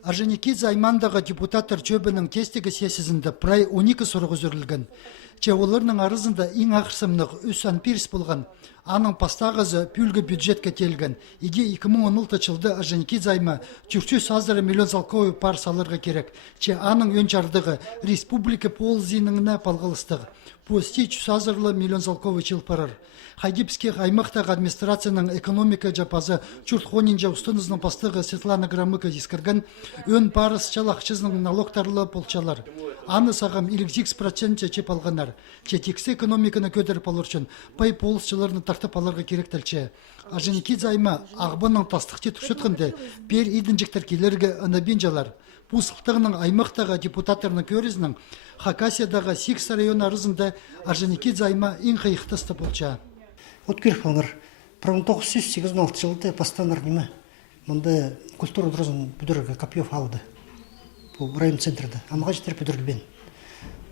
Орджоникидзе аймандағы депутаттар чөбінің тестігі сесізінде прай 12 сұрғы зүрілген. Че оларның арызында ең ақырсымнық үсан пирс болған. Аның пастағызы пүлгі бюджетке телген. Иге 2016 жылды Орджоникидзе айма 400 миллион залковый пар салырға керек. Че аның өнчардығы республика ползиныңына палғылыстығы. Пусти 400 миллион залковый чыл парар. Хайгипских аймақтағы администрацияның экономика жапазы чуртхонинжа ұстынызның пастығы Светлана Грамыка ескірген өн парыз чалақчызның налогтарлы полчалар. Аны сағам 50% чеп алғанар. Четексе экономиканы көдіріп алыр үшін пай полысчыларыны тартып алырға керек тәлче. Орджоникидзе айма ағбының тастықче түкшетқынды бер идінжіктер келерге ынабенжалар. Пусықтығының аймақтағы депутаттарының көрізінің Хакасиядағы Сикс район арызында Орджоникидзе айма ең қайықтысты болча. Өткеріп қалғыр, 1986 жылды бастанар неме, мұнда культура дұрызын бүдіргі Копьев алды. Бұл район центрді, амаға жетер бүдірілбен.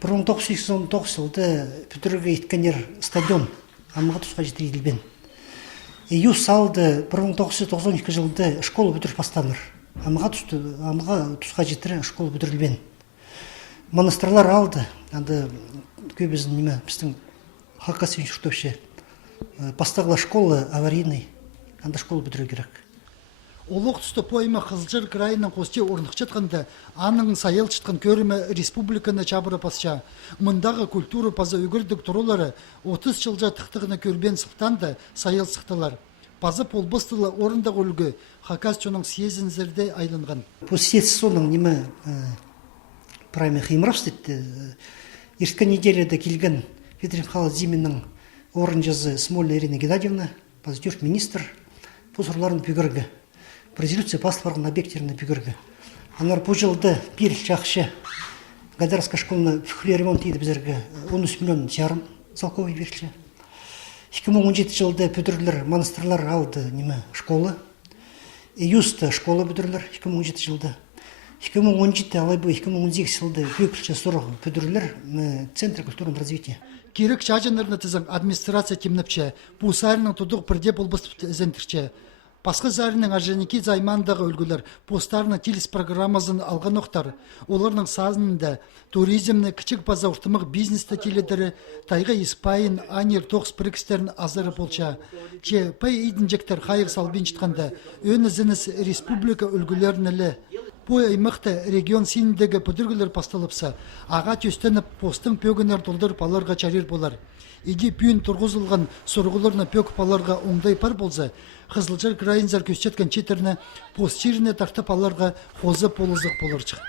1989 жылды бүдіргі еткенер стадион, амаға тұсқа жетер еділбен. ЮС алды 1992 жылды школы бүдір бастаныр, амаға тұсқа жетері школы бүдірілбен. Монастырлар алды, анды көбізін неме, біздің Хакасия институтовше. Поставила школы аварийный, анда школу бітіру керек. Олық түсті пойма Қызылжар крайының қосте орнық четқанды, аның сайыл четқан көрімі республиканы чабыры пасча. Мұндағы культуры паза өгірдік тұрулары 30 жылжа тұқтығына көрбен сықтанды сайыл сықтылар. Пазы полбыстылы орындық өлгі Хакасияның съезінзерде айланған. Бұл съез соның неме прайме Химрав стетті. Ерткі неделеде келген Ветрин Хала Зименің орын жазы Смольна Ирина Геннадьевна, позитив министр, позорларын пүгіргі. Резолюция паспорын объектеріне пүгіргі. Анар бұл жылды бір жақшы Гадарская школына бүкілі ремонт еді біздерге 13 миллион жарым залковый берілші. 2017 жылды бүдірлер, монастырлар алды неме школы. Юсты школы бүдірлер 2017 жылды. 2017 алайбы 2018 жылды көпілші сұрғы бүдірлер Центр культурного развития. Керек чажынырны тізің администрация темніпче, пусарының тұдық бірде болбыстып зентірче. Пасқы зарының Орджоникидзе аймандағы өлгілер постарының телес программазын алған оқтар. Оларының сазынында туризмні кічік база ұртымық бизнесті теледері тайға Испайын, Анер, Тоқс прикстерін азыры болча. Че пай идінжектер қайық салбен жытқанда, өні зініз республика өлгілерінілі. Бұл аймақты регион сеніндегі бүдіргілер пасталыпса, аға төстеніп постың пөгінер толдырып аларға чарер болар. Иге пүйін тұрғызылған сұрғыларына пөк паларға оңдай пар болса, Қызылжар крайынзар көстеткен четеріне пост жеріне тартып аларға қозы полызық болар шығып.